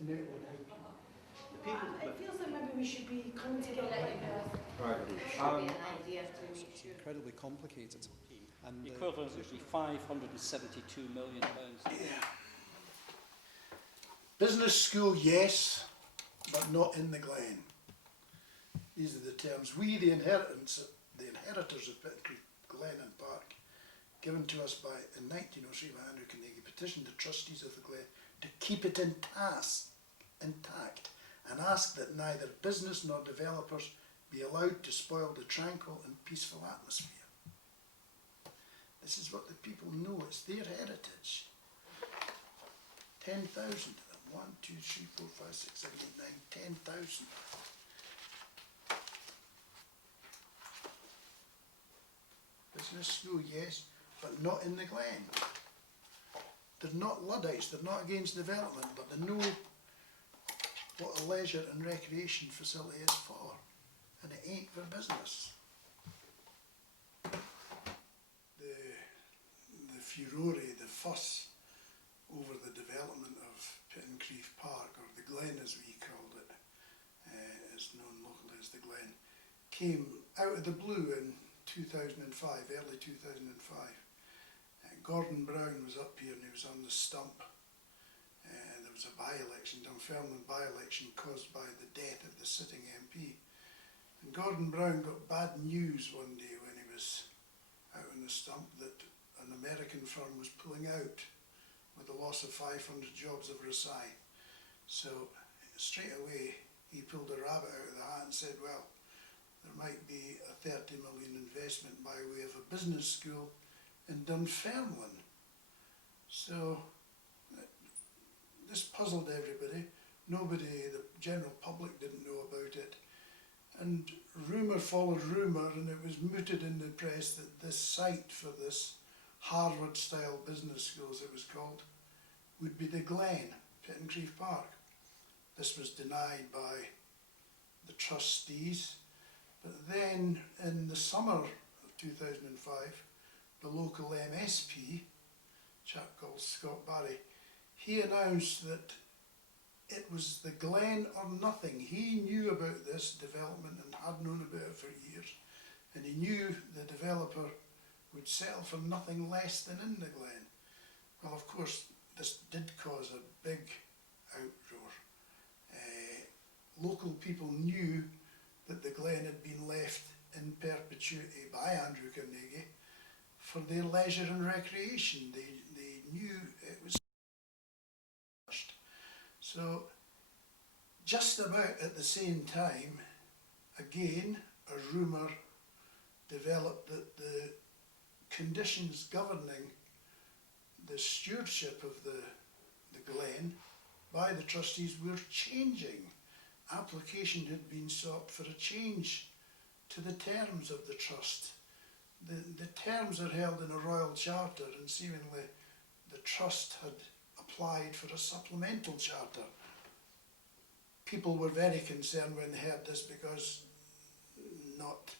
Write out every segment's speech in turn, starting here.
network. It feels like maybe we should be coming together. Right. Should be an idea to make sure. Incredibly complicated. And The equivalent would be £572 million. Yeah. Business school, yes, but not in the Glen. These are the terms. We, the inheritors of Pittencrieff Glen and Park, given to us in 1903 by Andrew Carnegie, petitioned the trustees of the Glen to keep it intact, and ask that neither business nor developers be allowed to spoil the tranquil and peaceful atmosphere. This is what the people know, it's their heritage. 10,000 of them. 1, 2, 3, 4, 5, 6, 7, 8, 9, 10,000. Business school, yes, but not in the Glen. They're not Luddites, they're not against development, but they know what a leisure and recreation facility is for, and it ain't for business. The furore, the fuss over the development of Pittencrieff Park, or the Glen as we called it, is known locally as the Glen, came out of the blue in 2005, early 2005. Gordon Brown was up here and he was on the stump. There was a by-election, Dunfermline by-election, caused by the death of the sitting MP. And Gordon Brown got bad news one day when he was out on the stump that an American firm was pulling out with the loss of 500 jobs of Versailles. So straight away he pulled a rabbit out of the hat and said, well, there might be a 30 million investment by way of a business school in Dunfermline. So this puzzled everybody. Nobody, the general public didn't know about it. And rumour followed rumour, and it was mooted in the press that this site for this Harvard-style business school, as it was called, would be the Glen, Pittencrieff Park. This was denied by the trustees, but then in the summer of 2005, the local MSP, a chap called Scott Barry, he announced that it was the Glen or nothing. He knew about this development and had known about it for years, and he knew the developer would settle for nothing less than in the Glen. Well, of course, this did cause a big outroar. Local people knew that the Glen had been left in perpetuity by Andrew Carnegie for their leisure and recreation. They knew it was touched. So just about at the same time, again, a rumour developed that the conditions governing the stewardship of the Glen by the trustees were changing. Application had been sought for a change to the terms of the trust. The terms are held in a royal charter, and seemingly the trust had applied for a supplemental charter. People were very concerned when they heard this because, not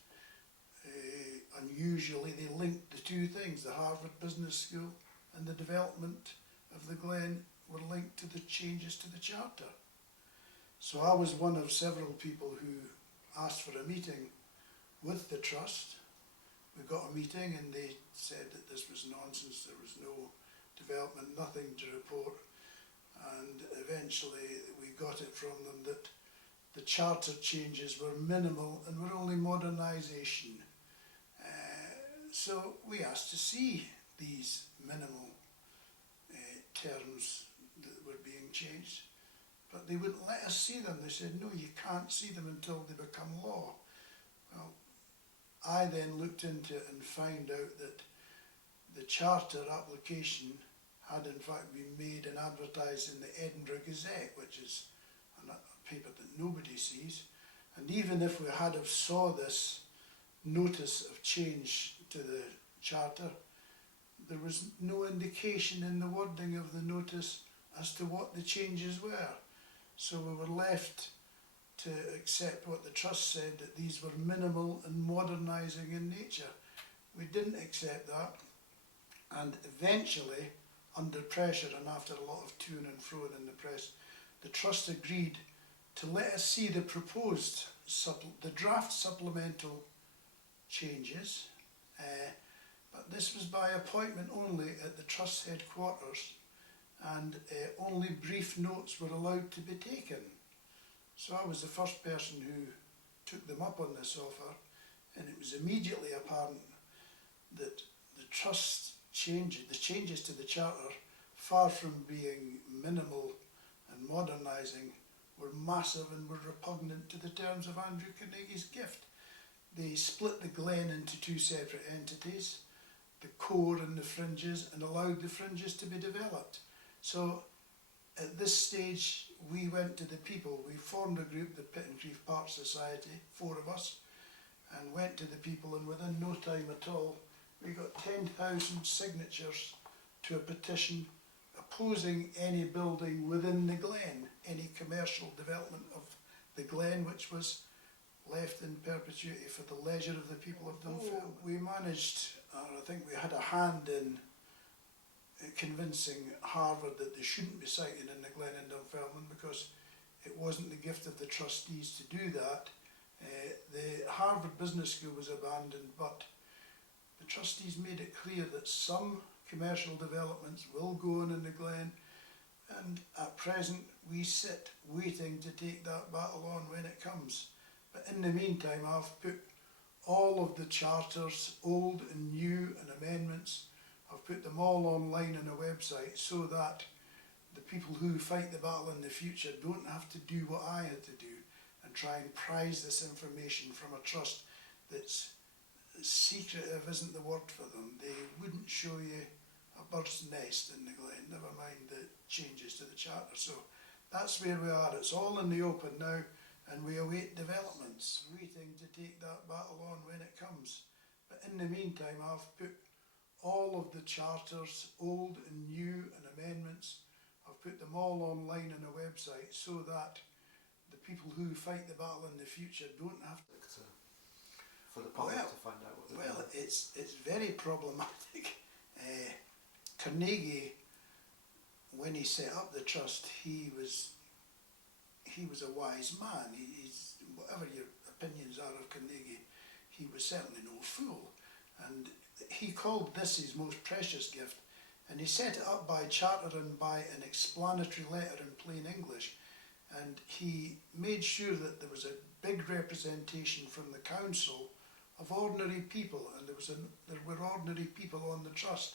unusually, they linked the two things. The Harvard Business School and the development of the Glen were linked to the changes to the charter. So I was one of several people who asked for a meeting with the trust. We got a meeting and they said that this was nonsense, there was no development, nothing to report, and eventually we got it from them that the charter changes were minimal and were only modernisation. So we asked to see these minimal terms that were being changed, but they wouldn't let us see them. They said, no, you can't see them until they become law. Well, I then looked into it and found out that the charter application had in fact been made and advertised in the Edinburgh Gazette, which is a paper that nobody sees. And even if we had have saw this notice of change to the charter, there was no indication in the wording of the notice as to what the changes were. So we were left to accept what the trust said, that these were minimal and modernising in nature. We didn't accept that, and eventually, under pressure and after a lot of to and fro in the press, the Trust agreed to let us see the proposed, the draft supplemental changes, but this was by appointment only at the Trust headquarters, and only brief notes were allowed to be taken. So I was the first person who took them up on this offer, and it was immediately apparent that the Trust the changes to the Charter, far from being minimal and modernising, were massive and were repugnant to the terms of Andrew Carnegie's gift. They split the Glen into two separate entities, the core and the fringes, and allowed the fringes to be developed. So at this stage we went to the people. We formed a group, the Pittencrieff Park Society, 4 of us, and went to the people, and within no time at all we got 10,000 signatures to a petition opposing any building within the Glen, any commercial development of the Glen, which was left in perpetuity for the leisure of the people of Dunfermline. We managed, I think we had a hand in convincing Harvard that they shouldn't be siting in the Glen in Dunfermline, because it wasn't the gift of the trustees to do that. The Harvard Business School was abandoned, but the trustees made it clear that some commercial developments will go on in the Glen, and at present we sit waiting to take that battle on when it comes. But in the meantime, I've put all of the charters, old and new, and amendments, I've put them all online on a website, so that the people who fight the battle in the future don't have to do what I had to do and try and prize this information from a trust that's secretive isn't the word for them. They wouldn't show you a bird's nest in the Glen, never mind the changes to the Charter. So that's where we are. It's all in the open now, and we await developments, waiting to take that battle on when it comes. But in the meantime, I've put all of the charters, old and new, and amendments, I've put them all online on a website, so that the people who fight the battle in the future don't have to. For the public to find out what they're doing. It's very problematic. Carnegie, when he set up the trust, he was a wise man. He's, whatever your opinions are of Carnegie, he was certainly no fool. And he called this his most precious gift, and he set it up by charter and by an explanatory letter in plain English. And he made sure that there was a big representation from the council of ordinary people, and there were ordinary people on the trust.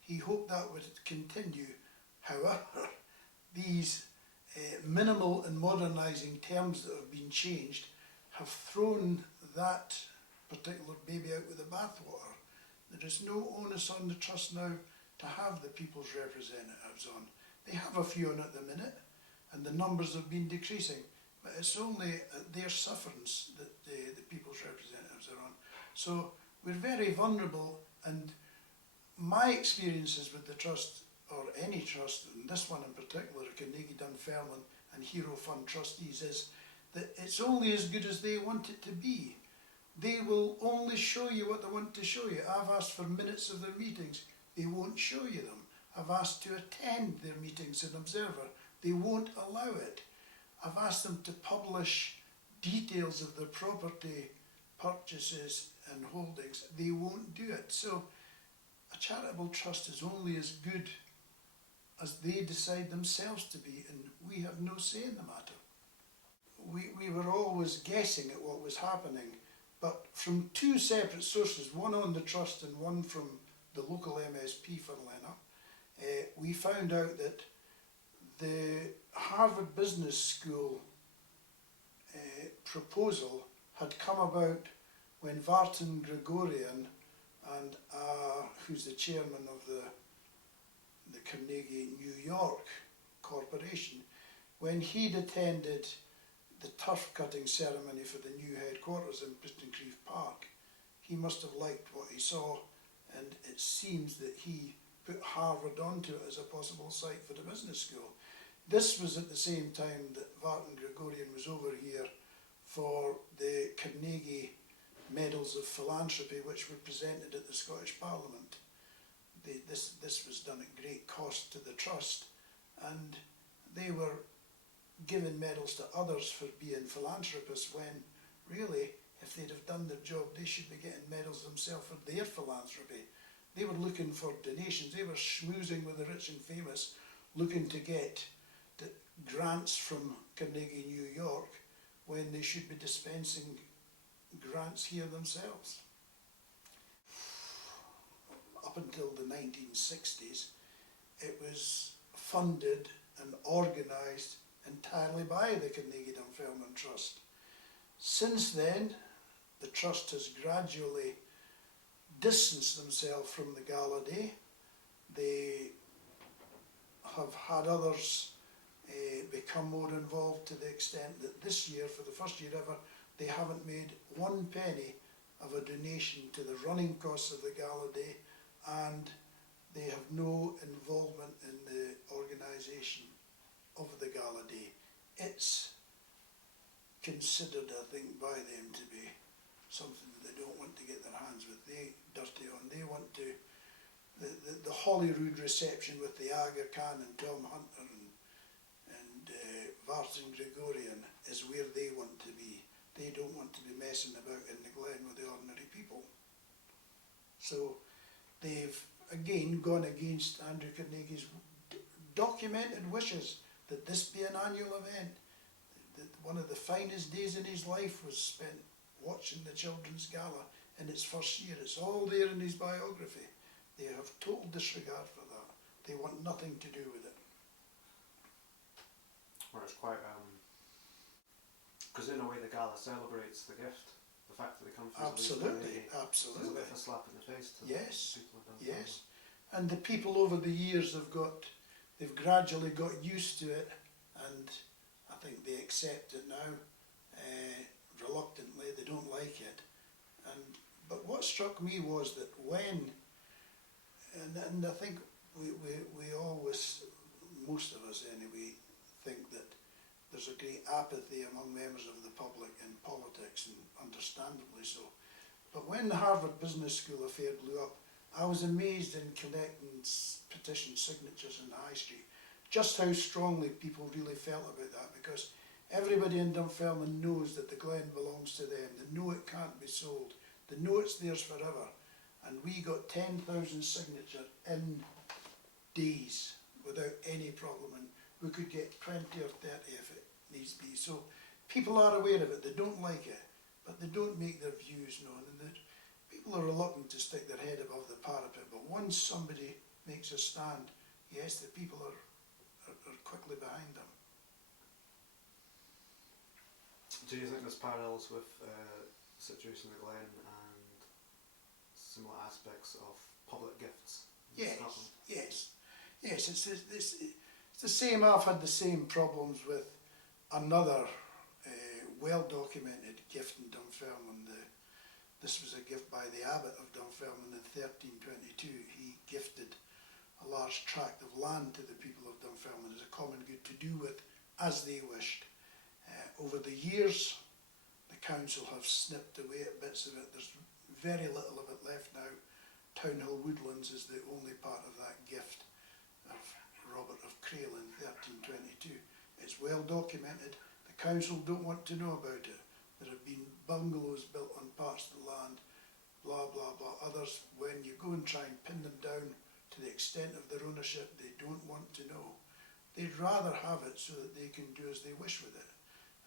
He hoped that would continue. However, these minimal and modernising terms that have been changed have thrown that particular baby out with the bathwater. There is no onus on the trust now to have the people's representatives on. They have a few on at the minute, and the numbers have been decreasing, but it's only at their sufferance that the people's representatives are on. So we're very vulnerable, and my experiences with the trust, or any trust, and this one in particular, Carnegie Dunfermline and Hero Fund trustees, is that it's only as good as they want it to be. They will only show you what they want to show you. I've asked for minutes of their meetings, they won't show you them. I've asked to attend their meetings as an observer, they won't allow it. I've asked them to publish details of their property purchases and holdings, they won't do it. So a charitable trust is only as good as they decide themselves to be, and we have no say in the matter. We were always guessing at what was happening, but from 2 separate sources, one on the trust and one from the local MSP for Lenna, we found out that the Harvard Business School proposal had come about when Vartan Gregorian, and who's the chairman of the Carnegie New York Corporation, when he'd attended the turf cutting ceremony for the new headquarters in Pittencrieff Park, he must have liked what he saw, and it seems that he put Harvard onto it as a possible site for the business school. This was at the same time that Vartan Gregorian was over here for the Carnegie Medals of Philanthropy, which were presented at the Scottish Parliament. This was done at great cost to the trust, and they were giving medals to others for being philanthropists when really, if they'd have done their job, they should be getting medals themselves for their philanthropy. They were looking for donations, they were schmoozing with the rich and famous, looking to get grants from Carnegie, New York, when they should be dispensing grants here themselves. Up until the 1960s, it was funded and organised entirely by the Carnegie Dunfermline Trust. Since then, the Trust has gradually distanced themselves from the Gala Day. They have had others become more involved to the extent that this year, for the first year ever, they haven't made one penny of a donation to the running costs of the Gala Day, and they have no involvement in the organisation of the Gala Day. It's considered, I think, by them to be something that they don't want to get their hands with. They dirty on. They want to the Holyrood reception with the Aga Khan and Tom Hunter and Vartan Gregorian is where they want to be. They don't want to be messing about in the Glen with the ordinary people. So they've again gone against Andrew Carnegie's documented wishes that this be an annual event. One of the finest days in his life was spent watching the Children's Gala in its first year. It's all there in his biography. They have total disregard for that. They want nothing to do with it. Well, it's quite, because in a way the Gala celebrates the gift, the fact that they come from Absolutely, It's a absolutely. bit of a slap in the face to Yes, the people who've done yes. And the people over the years they've gradually got used to it, and I think they accept it now, reluctantly. They don't like it. But what struck me was that when, and I think we always, most of us anyway, think that there's a great apathy among members of the public in politics, and understandably so. But when the Harvard Business School affair blew up, I was amazed in collecting petition signatures in the High Street, just how strongly people really felt about that, because everybody in Dunfermline knows that the Glen belongs to them. They know it can't be sold. They know it's theirs forever. And we got 10,000 signatures in days without any problem, and we could get 20 or 30 if it needs be. So people are aware of it. They don't like it, but they don't make their views known. And people are reluctant to stick their head above the parapet, but once somebody makes a stand, yes, the people are quickly behind them. Do you think there's parallels with the situation at Glen and similar aspects of public gifts in Scotland? Yes. It's the same. I've had the same problems with another well-documented gift in Dunfermline. This was a gift by the Abbot of Dunfermline in 1322. He gifted a large tract of land to the people of Dunfermline as a common good to do with as they wished. Over the years, the council have snipped away at bits of it. There's very little of it left now. Townhill Woodlands is the only part of that gift of Robert of Crail in 1322. It's well documented. The council don't want to know about it. There have been bungalows built on parts of the land, blah, blah, blah. Others, when you go and try and pin them down to the extent of their ownership, they don't want to know. They'd rather have it so that they can do as they wish with it.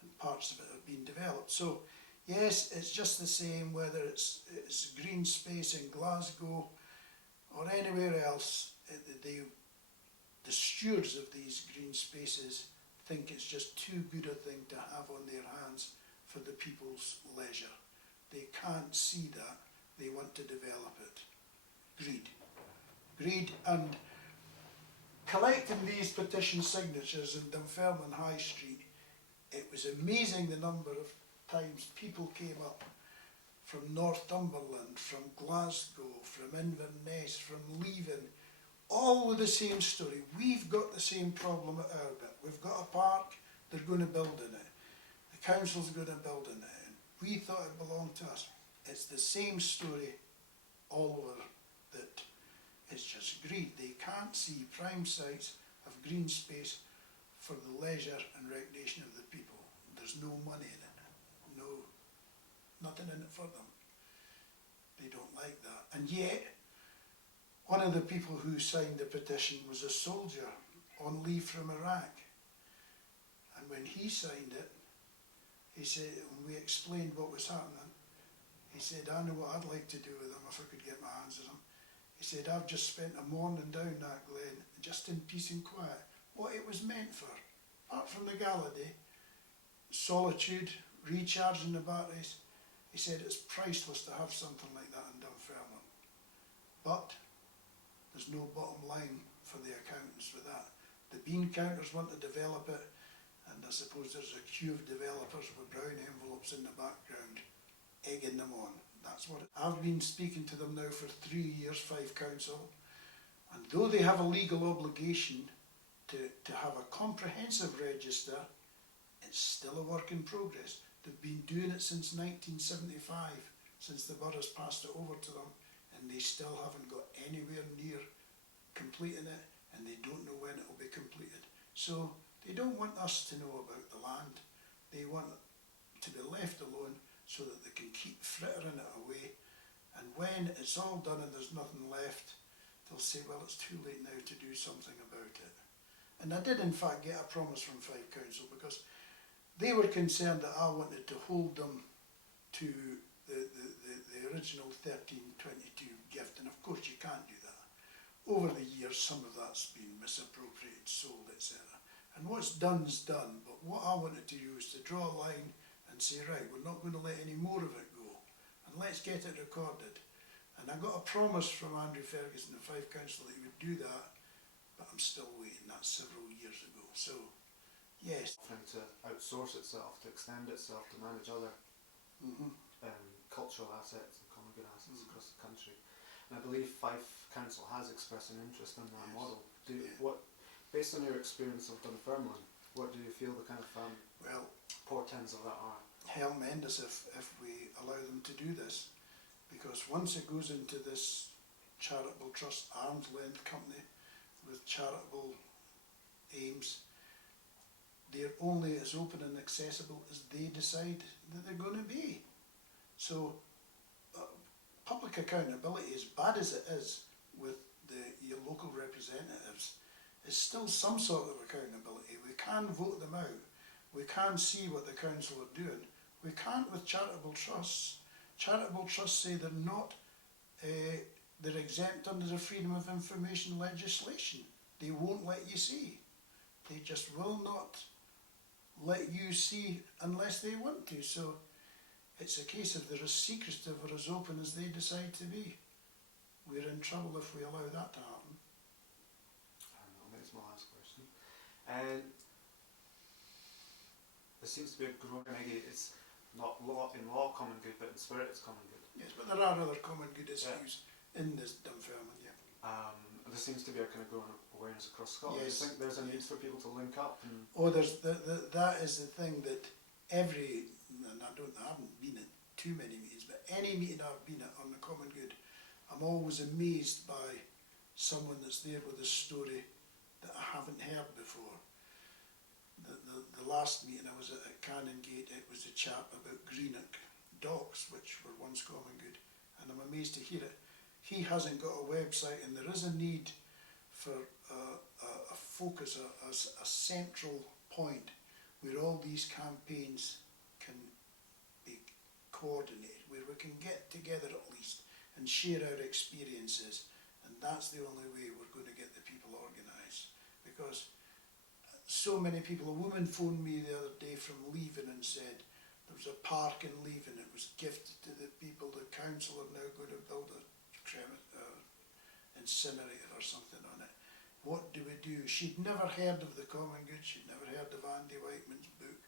And parts of it have been developed. So, yes, it's just the same whether it's green space in Glasgow or anywhere else. The stewards of these green spaces think it's just too good a thing to have on their hands for the people's leisure. They can't see that. They want to develop it. Greed. And collecting these petition signatures in Dunfermline High Street, it was amazing the number of times people came up from Northumberland, from Glasgow, from Inverness, from Leven, all with the same story. We've got the same problem at our bit. We've got a park, they're going to build in it. The council's going to build in it. And we thought it belonged to us. It's the same story all over, that it's just greed. They can't see prime sites of green space for the leisure and recreation of the people. There's no money in it, nothing in it for them. They don't like that. And yet, one of the people who signed the petition was a soldier on leave from Iraq. And when he signed it, he said, when we explained what was happening, he said, I know what I'd like to do with them if I could get my hands on them. He said, I've just spent a morning down that glen, just in peace and quiet. What it was meant for, apart from the gala day, solitude, recharging the batteries. He said it's priceless to have something like that in Dunfermline. But there's no bottom line for the accountants for that. The bean counters want to develop it, and I suppose there's a queue of developers with brown envelopes in the background, egging them on. That's what I've been speaking to them now for 3 years, Fife Council, and though they have a legal obligation to have a comprehensive register, it's still a work in progress. They've been doing it since 1975, since the boroughs passed it over to them, and they still haven't got anywhere near completing it, and they don't know when it will be completed. So they don't want us to know about the land. They want to be left alone so that they can keep frittering it away, and when it's all done and there's nothing left, they'll say, well, it's too late now to do something about it. And I did in fact get a promise from Fife Council, because they were concerned that I wanted to hold them to the original 1322 gift, and of course you can't do that. Over the years some of that's been misappropriated, sold, etc. And what's done's done, but what I wanted to do was to draw a line and say, right, we're not going to let any more of it go, and let's get it recorded. And I got a promise from Andrew Ferguson, the Fife Council, that he would do that, but I'm still waiting. That's several years ago. So yes. Trying to outsource itself, to extend itself, to manage other cultural assets and common good assets across the country. And I believe Fife Council has expressed an interest in that model. Based on your experience of Dunfermline, what do you feel the kind of portents of that are? Hellmendous if we allow them to do this, because once it goes into this charitable trust arm's length company with charitable aims, they're only as open and accessible as they decide that they're going to be. So public accountability, as bad as it is with your local representatives, is still some sort of accountability. We can vote them out. We can see what the council are doing. We can't with charitable trusts. Charitable trusts say they're not, they're exempt under the Freedom of Information legislation. They won't let you see. They just will not let you see unless they want to. So it's a case of they're as secretive or as open as they decide to be. We're in trouble if we allow that to happen. I don't know, maybe it's my last question. There seems to be a growing, maybe it's not in law common good, but in spirit it's common good. Yes, but there are other common good issues in this Dunfermline, yeah. There seems to be a kind of growing awareness across Scotland. Yes. Do you think there's a need for people to link up? And That is the thing that and I haven't been at too many meetings, but any meeting I've been at on the common good, I'm always amazed by someone that's there with a story that I haven't heard before. The last meeting I was at Canongate, it was a chat about Greenock docks, which were once common good, and I'm amazed to hear it. He hasn't got a website, and there is a need for a focus, a central point where all these campaigns can be coordinated, where we can get together at least and share our experiences, and that's the only way we're going to get the people organised. Because so many people, a woman phoned me the other day from Leven and said there was a park in Leven, it was gifted to the people, the council are now going to build a incinerator or something on it. What do we do? She'd never heard of the common good, she'd never heard of Andy Whiteman's book,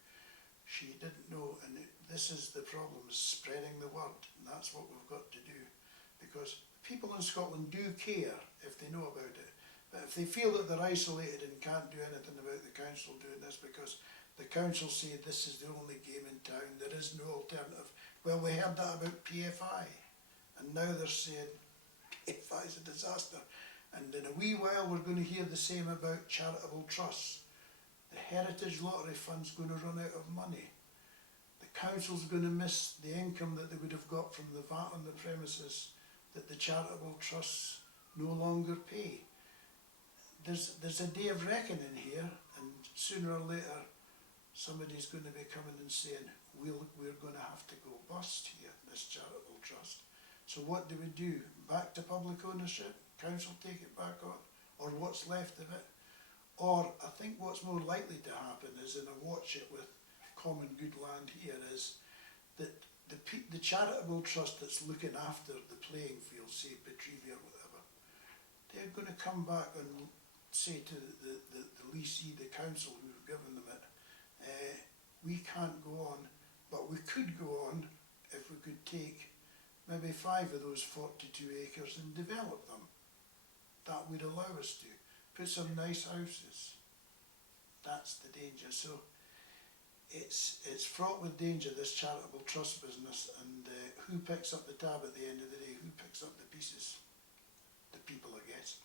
she didn't know, and this is the problem, is spreading the word, and that's what we've got to do, because people in Scotland do care if they know about it, but if they feel that they're isolated and can't do anything about the council doing this because the council say this is the only game in town, there is no alternative. Well, we heard that about PFI, and now they're saying PFI is a disaster, and in a wee while we're going to hear the same about charitable trusts. The Heritage Lottery Fund's going to run out of money. The council's going to miss the income that they would have got from the VAT on the premises that the charitable trusts no longer pay. There's a day of reckoning here, and sooner or later somebody's going to be coming and saying, we're going to have to go bust here, this charitable trust. So what do we do? Back to public ownership? Council take it back on? Or what's left of it? Or I think what's more likely to happen is, and I watch it with Common Good Land here, is that the charitable trust that's looking after the playing field, say Petrivia or whatever, they're going to come back and say to the leasee, the council who've given them it, we can't go on, but we could go on if we could take maybe 5 of those 42 acres and develop them. That would allow us to put some nice houses. That's the danger. So it's fraught with danger, this charitable trust business, and who picks up the tab at the end of the day? Who picks up the pieces? The people, I guess.